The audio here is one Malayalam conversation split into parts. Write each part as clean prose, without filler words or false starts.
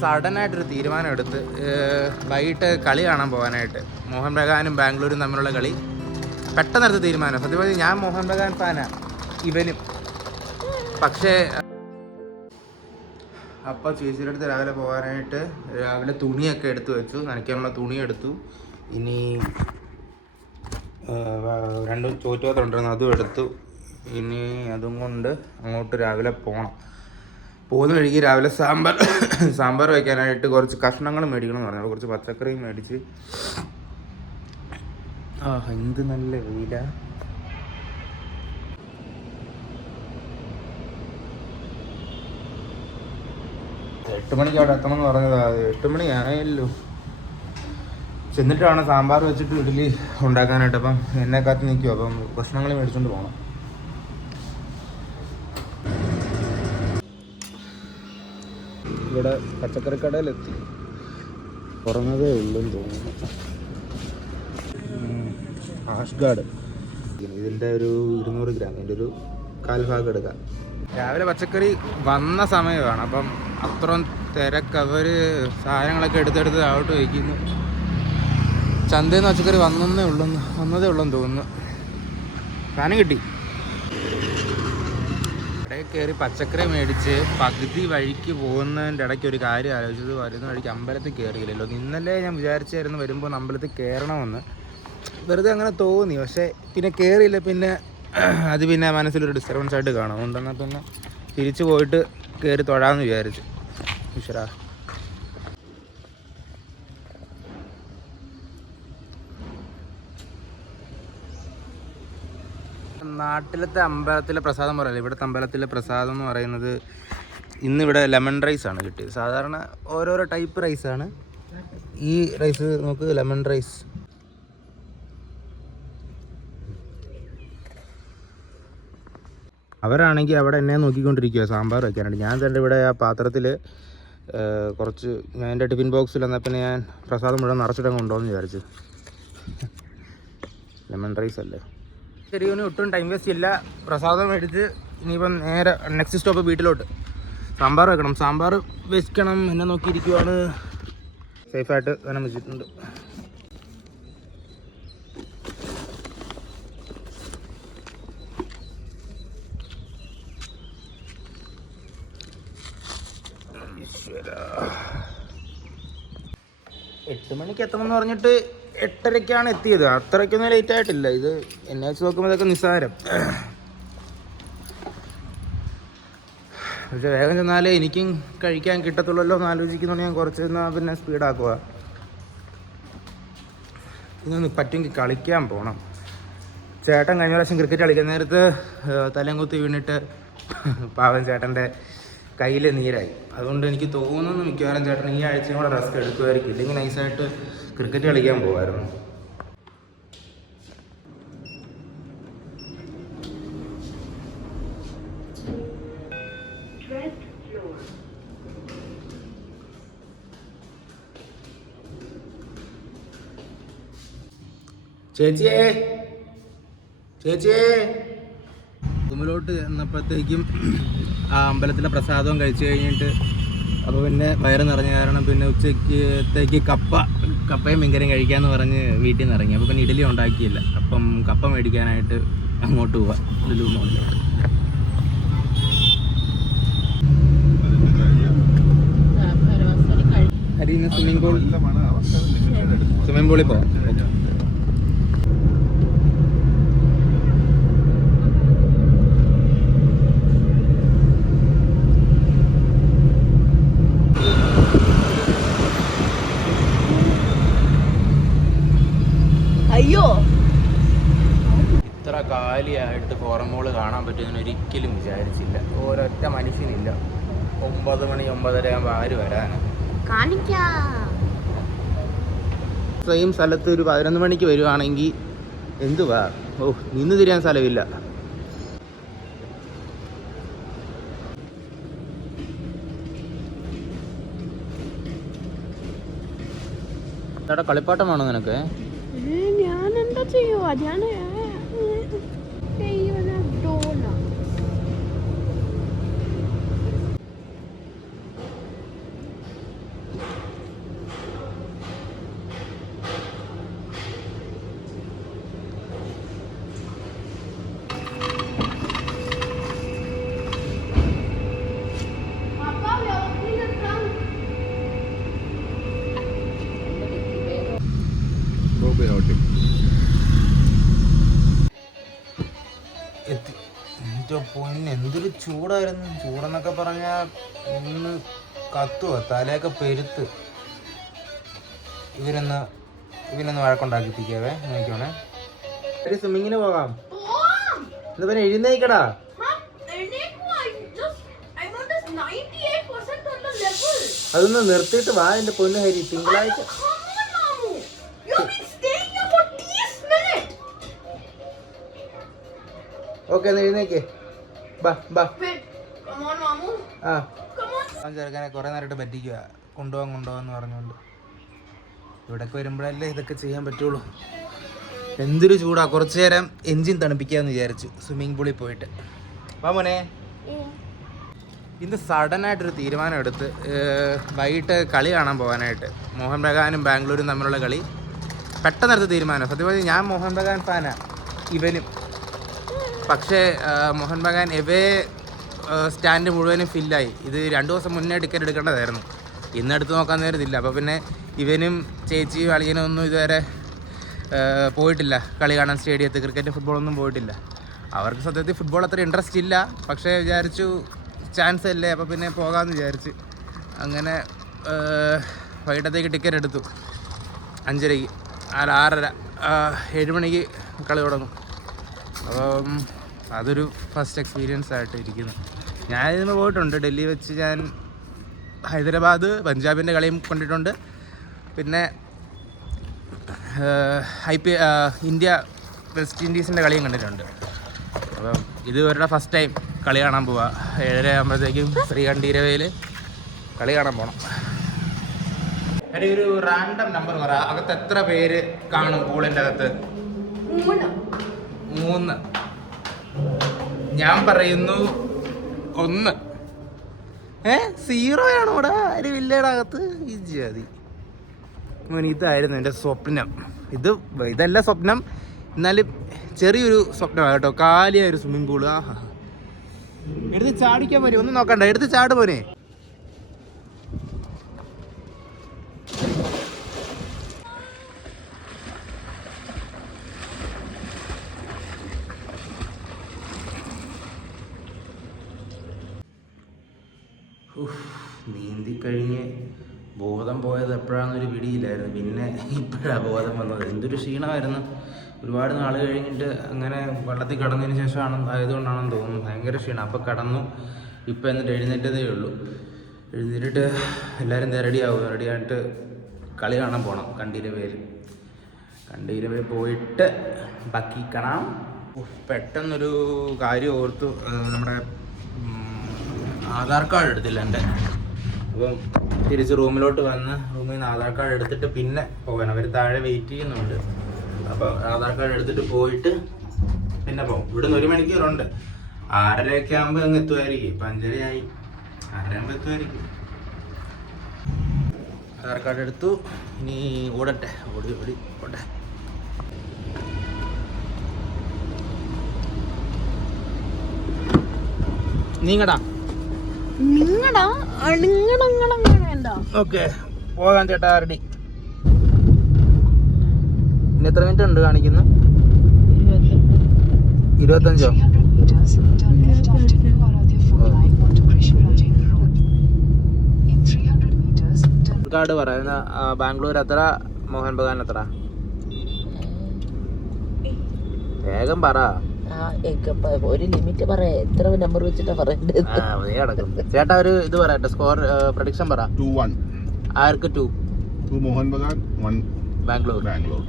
സഡനായിട്ടൊരു തീരുമാനം എടുത്ത് വൈകിട്ട് കളി കാണാൻ പോകാനായിട്ട്. മോഹൻ ബഗാനും ബാംഗ്ലൂരും തമ്മിലുള്ള കളി പെട്ടെന്നെടുത്ത തീരുമാനം. സത്യം പറഞ്ഞാൽ ഞാൻ മോഹൻ ബഗാൻ ഫാനാണ്, ഇവനും. പക്ഷേ അപ്പോൾ ചേച്ചിയുടെ അടുത്ത് രാവിലെ പോകാനായിട്ട് രാവിലെ തുണിയൊക്കെ എടുത്തു വെച്ചു, നനയ്ക്കാനുള്ള തുണി എടുത്തു. ഇനി 2 ചോറ്റുപാത്രം അതും എടുത്തു. ഇനി അതും കൊണ്ട് അങ്ങോട്ട് രാവിലെ പോകണം. പോകുന്ന വഴിക്ക് രാവിലെ സാമ്പാർ വയ്ക്കാനായിട്ട് കുറച്ച് കഷ്ണങ്ങൾ മേടിക്കണം എന്ന് പറഞ്ഞു. കുറച്ച് പച്ചക്കറിയും മേടിച്ച്. എന്ത് നല്ല വെയില. 8 മണിക്ക് അവിടെ എത്തണം എന്ന് പറഞ്ഞതാ. 8 മണി ആയല്ലോ. ചെന്നിട്ടാണ് സാമ്പാർ വെച്ചിട്ട് ഇഡ്ഡലി ഉണ്ടാക്കാനായിട്ട്. അപ്പം എന്നെ കാത്ത് നിൽക്കും. അപ്പം കഷ്ണങ്ങൾ മേടിച്ചുകൊണ്ട് പോകണം. ഇവിടെ പച്ചക്കറി കടയിലെത്തി, തുറന്നതേ ഉള്ളെന്ന് തോന്നുന്നു. ആഷ് ഗാർഡ് ഇതിൻ്റെ ഒരു 200 ഗ്രാം, ഇതിൻ്റെ ഒരു 1/4 ഭാഗം എടുക്കാം. രാവിലെ പച്ചക്കറി വന്ന സമയമാണ്. അപ്പം അത്രയും തിരക്ക്. അവർ സാധനങ്ങളൊക്കെ എടുത്തെടുത്ത് താഴോട്ട് വയ്ക്കുന്നു. ചന്തയിൽ നിന്ന് പച്ചക്കറി വന്നതേ ഉള്ളെന്ന് തോന്നുന്നു. സാധനം കിട്ടി. ഇടയിൽ കയറി പച്ചക്കറി മേടിച്ച് പകുതി വഴിക്ക് പോകുന്നതിൻ്റെ ഇടയ്ക്ക് ഒരു കാര്യം ആലോചിച്ചത്, വരുന്ന വഴിക്ക് അമ്പലത്തിൽ കയറിയില്ലല്ലോ. ഇന്നലെ ഞാൻ വിചാരിച്ചായിരുന്നു വരുമ്പോൾ അമ്പലത്തിൽ കയറണമെന്ന്, വെറുതെ അങ്ങനെ തോന്നി. പക്ഷേ പിന്നെ കയറിയില്ല. പിന്നെ അത് പിന്നെ മനസ്സിലൊരു ഡിസ്റ്റർബൻസ് ആയിട്ട് കാണും. അതുകൊണ്ടെന്നാൽ പിന്നെ തിരിച്ചു പോയിട്ട് കയറി തൊഴാമെന്ന് വിചാരിച്ചു. ഈശ്വരാ, നാട്ടിലത്തെ അമ്പലത്തിലെ പ്രസാദം പറയല്ലേ, ഇവിടുത്തെ അമ്പലത്തിലെ പ്രസാദം എന്ന് പറയുന്നത് ഇന്നിവിടെ ലെമൺ റൈസാണ് കിട്ടിയത്. സാധാരണ ഓരോരോ ടൈപ്പ് റൈസാണ്. ഈ റൈസ് നമുക്ക് ലെമൺ റൈസ്. അവരാണെങ്കിൽ അവിടെ എന്നെ നോക്കിക്കൊണ്ടിരിക്കുക സാമ്പാർ വയ്ക്കാനായിട്ട്. ഞാൻ തന്നെ ഇവിടെ ആ പാത്രത്തിൽ കുറച്ച് എൻ്റെ ടിഫിൻ ബോക്സിൽ എന്നാൽ പിന്നെ ഞാൻ പ്രസാദം മുഴുവൻ നിറച്ചിട്ടങ്ങ് കൊണ്ടുപോകുമെന്ന് വിചാരിച്ചു. ലെമൺ റൈസ് അല്ലേ. ശരിയോന് ഒട്ടും ടൈം വേസ്റ്റ് ഇല്ല. പ്രസാദം മേടിച്ച് ഇനിയിപ്പം നേരെ നെക്സ്റ്റ് സ്റ്റോപ്പ് വീട്ടിലോട്ട്. സാമ്പാർ വെക്കണം, സാമ്പാർ വെക്കണം. എന്നെ നോക്കിയിരിക്കുവാണ്. സേഫായിട്ട് തന്നെ വെച്ചിട്ടുണ്ട്. ഈശ്വര, 8 മണിക്ക് എത്തണമെന്ന് പറഞ്ഞിട്ട് 8:30-ക്കാണ് എത്തിയത്. അത്രയ്ക്കൊന്നും ലേറ്റ് ആയിട്ടില്ല. ഇത് എന്നെ വെച്ച് നോക്കുമ്പോൾ ഇതൊക്കെ നിസ്സാരം. പക്ഷെ വേഗം ചെന്നാലേ എനിക്കും കഴിക്കാൻ കിട്ടത്തുള്ളല്ലോ എന്ന് ആലോചിക്കുന്നതുകൊണ്ട് ഞാൻ കുറച്ച് എന്നാൽ പിന്നെ സ്പീഡാക്കുക. ഇതൊന്ന് പറ്റുമെങ്കിൽ കളിക്കാൻ പോകണം. ചേട്ടൻ കഴിഞ്ഞ പ്രാവശ്യം ക്രിക്കറ്റ് കളിക്കുന്ന നേരത്ത് തലയും കുത്തി വീണിട്ട് പാവം ചേട്ടൻ്റെ കയ്യിൽ നീരായി. അതുകൊണ്ട് എനിക്ക് തോന്നുന്നു മിക്കവാറും ചേട്ടൻ ഈ ആഴ്ചയും കൂടെ റെസ്റ്റ് എടുക്കുമായിരിക്കും. ഇല്ലെങ്കിൽ നൈസായിട്ട് ക്രിക്കറ്റ് കളിക്കാൻ പോകുമായിരുന്നു. ചേച്ചിയേ റൂമിലോട്ട് ചെന്നപ്പോഴത്തേക്കും ആ അമ്പലത്തിലെ പ്രസാദവും കഴിച്ചു കഴിഞ്ഞിട്ട് അപ്പോൾ പിന്നെ വയറ് നിറഞ്ഞ കാരണം പിന്നെ ഉച്ചത്തേക്ക് കപ്പയും മീൻകറിയും കഴിക്കാമെന്ന് പറഞ്ഞ് വീട്ടിൽ നിന്ന് ഇറങ്ങി. അപ്പോൾ പിന്നെ ഇഡ്ഡലി ഉണ്ടാക്കിയില്ല. അപ്പം കപ്പ മേടിക്കാനായിട്ട് അങ്ങോട്ട് പോവാം. ലുലുമോളിൽ അരിന്ന് സ്വിമ്മിംഗ് പൂളിൽ പോവാം. ഓക്കെ. അയ്യോ, ഇത്ര കാലിയായിട്ട് ഫോറം മോള് കാണാൻ പറ്റുമെന്ന് ഒരിക്കലും വിചാരിച്ചില്ല. ഒരൊറ്റ മനുഷ്യനില്ല. 9 മണി 9:30 ആകുമ്പോൾ ആര് വരാനാണ്? സെയിം സ്ഥലത്ത് ഒരു 11 മണിക്ക് വരുവാണെങ്കിൽ എന്തുവാ, നിന്ന് തിരിയാൻ സ്ഥലമില്ല. ചേട്ടാ കളിപ്പാട്ടം വേണോ നിനക്ക്? ഞാൻ എന്താ ചെയ്യുക? ഞാൻ പൊന്നെ എന്തൊരു ചൂടായിരുന്നു. ചൂടെന്നൊക്കെ പറഞ്ഞാൽ ഒന്ന് കത്തുവോ, തലയൊക്കെ പെരുത്ത്. ഇവനൊന്ന് വഴക്കുണ്ടാക്കിപ്പിക്കാവേ. നോക്കണേ, ഒരു സ്വിമ്മിങ്ങിന് പോകാം. ഇത് പിന്നെ എഴുന്നേക്കടാ. അതൊന്ന് നിർത്തിയിട്ട് വാ എന്റെ പൊന്നു ഹരി. തിങ്കളാഴ്ച ഓക്കെ, ഒന്ന് എഴുന്നേക്കേ. ബാ ബാ. ആ ചെറുക്കനെ കുറെ നേരമായിട്ട് പറ്റിക്കുക, കൊണ്ടുപോകാന്ന് പറഞ്ഞുകൊണ്ട്. ഇവിടൊക്കെ വരുമ്പോഴല്ലേ ഇതൊക്കെ ചെയ്യാൻ പറ്റുള്ളൂ. എന്തൊരു ചൂടാ. കുറച്ചു നേരം എൻജിൻ തണുപ്പിക്കാന്ന് വിചാരിച്ചു സ്വിമ്മിംഗ് പൂളിൽ പോയിട്ട്. വാ മോനെ. ഇന്ന് സഡനായിട്ടൊരു തീരുമാനം എടുത്ത് വൈകിട്ട് കളി കാണാൻ പോകാനായിട്ട്. മോഹൻ ബഗാനും ബാംഗ്ലൂരും തമ്മിലുള്ള കളി പെട്ടെന്നെടുത്ത തീരുമാനം. സത്യം പറഞ്ഞാൽ ഞാൻ മോഹൻ ബഗാൻ ഫാനാണ്, ഇവനും. പക്ഷേ മോഹൻ ബഗാൻ എവേ സ്റ്റാൻഡ് മുഴുവനും ഫില്ലായി. ഇത് 2 ദിവസം മുന്നേ ടിക്കറ്റ് എടുക്കേണ്ടതായിരുന്നു. ഇന്ന് എടുത്ത് നോക്കാൻ നേരത്തില്ല. അപ്പോൾ പിന്നെ ഇവനും ചേച്ചിയും അളിയനും ഒന്നും ഇതുവരെ പോയിട്ടില്ല കളി കാണാൻ സ്റ്റേഡിയത്തിൽ. ക്രിക്കറ്റ് ഫുട്ബോളൊന്നും പോയിട്ടില്ല. അവർക്ക് സത്യത്തിൽ ഫുട്ബോൾ അത്ര ഇൻട്രസ്റ്റ് ഇല്ല. പക്ഷേ വിചാരിച്ചു ചാൻസ് അല്ലേ, അപ്പോൾ പിന്നെ പോകാമെന്ന് വിചാരിച്ച് അങ്ങനെ വൈകിട്ടത്തേക്ക് ടിക്കറ്റ് എടുത്തു. 5:30, 6:30, 7 മണിക്ക് കളി തുടങ്ങും. അപ്പം അതൊരു ഫസ്റ്റ് എക്സ്പീരിയൻസ് ആയിട്ട് ഇരിക്കുന്നു. ഞാൻ ഇതിന് പോയിട്ടുണ്ട്. ഡൽഹി വെച്ച് ഞാൻ ഹൈദരാബാദ് പഞ്ചാബിൻ്റെ കളിയും കണ്ടിട്ടുണ്ട്. പിന്നെ ഇന്ത്യ വെസ്റ്റ് ഇൻഡീസിൻ്റെ കളിയും കണ്ടിട്ടുണ്ട്. അപ്പം ഇത് ഇവരുടെ ഫസ്റ്റ് ടൈം കളി കാണാൻ പോവുക. 7:30 ആകുമ്പോഴത്തേക്കും ശ്രീകണ്ഠീരവയിൽ കളി കാണാൻ പോകണം. എടി ഒരു റാൻഡം നമ്പർ പറ. അകത്ത് എത്ര പേര് കാണും പൂളിൻ്റെ അകത്ത്? 3. ഞാൻ പറയുന്നു 1. 0 ആണോ ഇവിടെ? ഒരു വില്ലയുടെ അകത്ത് ഈ ജാതി. ഇതായിരുന്നു എൻ്റെ സ്വപ്നം. ഇതല്ല സ്വപ്നം, എന്നാലും ചെറിയൊരു സ്വപ്നമാണ് കേട്ടോ. കാലിയായ ഒരു സ്വിമ്മിംഗ് പൂള്. ആഹാ, എടുത്ത് ചാടിക്കാൻ പോരെ, ഒന്നും നോക്കണ്ട, എടുത്ത് ചാട് പോനെ. നീന്തിക്കഴിഞ്ഞ് ബോധം പോയത് എപ്പോഴാണെന്നൊരു പിടിയില്ലായിരുന്നു. പിന്നെ ഇപ്പോഴാണ് ബോധം വന്നത്. എന്തൊരു ക്ഷീണമായിരുന്നു. ഒരുപാട് നാൾ കഴിഞ്ഞിട്ട് അങ്ങനെ വെള്ളത്തിൽ കിടന്നതിന് ശേഷമാണ് ആയതുകൊണ്ടാണെന്ന് തോന്നുന്നു. ഭയങ്കര ക്ഷീണം. അപ്പോൾ കിടന്നു. ഇപ്പം എന്നിട്ട് എഴുന്നേറ്റതേ ഉള്ളൂ. എഴുന്നേറ്റിട്ട് എല്ലാവരും റെഡിയായിട്ട് കളി കാണാൻ പോകണം. കണ്ടീരവേൽ പോയിട്ട് ബാക്കി കാണാം. പെട്ടെന്നൊരു കാര്യം ഓർത്തു. നമ്മുടെ ആധാർ കാർഡ് എടുത്തില്ല എൻ്റെ. അപ്പം തിരിച്ച് റൂമിലോട്ട് വന്ന് റൂമിൽ നിന്ന് ആധാർ കാർഡ് എടുത്തിട്ട് പിന്നെ പോകാൻ. അവർ താഴെ വെയിറ്റ് ചെയ്യുന്നുണ്ട്. അപ്പോൾ ആധാർ കാർഡ് എടുത്തിട്ട് പോയിട്ട് പിന്നെ പോകും. ഇവിടുന്ന് 1 മണിക്കൂറുണ്ട്. 6:30 ആകുമ്പോൾ അങ്ങ് എത്തുമായിരിക്കും. ഇപ്പം 5:30 ആയി. 6:30 ആകുമ്പോൾ എത്തുമായിരിക്കും. ആധാർ കാർഡ് എടുത്തു. ഇനി ഓടട്ടെ. ഓട്ടെ. നീങ്ങടാ. ഓക്കെ, പോകാൻ ചേട്ടാ. റെഡി. ഇനി എത്ര മിനിറ്റ് ഉണ്ട് കാണിക്കുന്നു? 25. കാർഡ് പറയുന്ന ബാംഗ്ലൂർ എത്ര, മോഹൻ ബഗാൻ എത്ര? വേഗം പറ. ഒരു ലിമിറ്റ് പറ. എത്ര നമ്പർ വെച്ചിട്ടാ പറയണ്ടത്? ചേട്ടാ ഒരു ഇത് പറയട്ടെ, സ്കോർ പ്രഡിക്ഷൻ പറ. 2-1. ആർക്ക്? 2 മോഹൻ ബഗാൻ, 1 ബാംഗ്ലൂർ.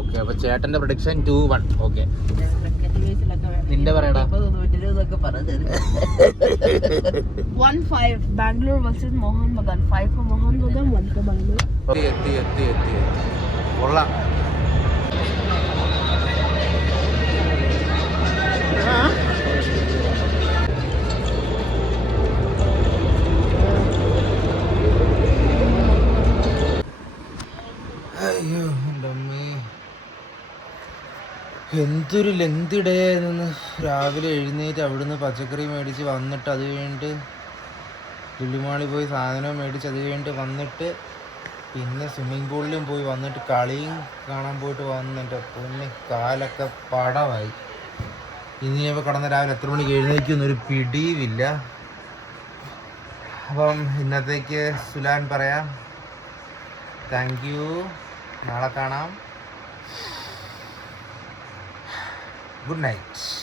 ഓക്കെ, അപ്പൊ ചേട്ടന്റെ പ്രഡിക്ഷൻ 2-1. ഓക്കെ, നിന്റെ പറയടാ. 1-5 Bangalore versus Mohan Bagan. 5 for Mohan Bagan, 1 for Bangalore. എത്തി. കൊള്ളാം. അയ്യോ എന്തൊരു ലെങ്തി ഡേ ആയിരുന്നു. രാവിലെ എഴുന്നേറ്റ് അവിടുന്ന് പച്ചക്കറി മേടിച്ച് വന്നിട്ട്, അത് കഴിഞ്ഞിട്ട് ലുലുമാളി പോയി സാധനം മേടിച്ച്, അത് കഴിഞ്ഞിട്ട് വന്നിട്ട് പിന്നെ സ്വിമ്മിംഗ് പൂളിലും പോയി വന്നിട്ട് കളിയും കാണാൻ പോയിട്ട് വന്നിട്ട് പിന്നെ കാലൊക്കെ പടമായി. ഇനിയിപ്പോൾ കടന്ന് രാവിലെ എത്ര മണിക്ക് എഴുന്നേക്കുന്നൊരു പിടിയുമില്ല. അപ്പം ഇന്നത്തേക്ക് സുലാൻ പറയാം, താങ്ക് യു, നാളെ കാണാം, ഗുഡ് നൈറ്റ്.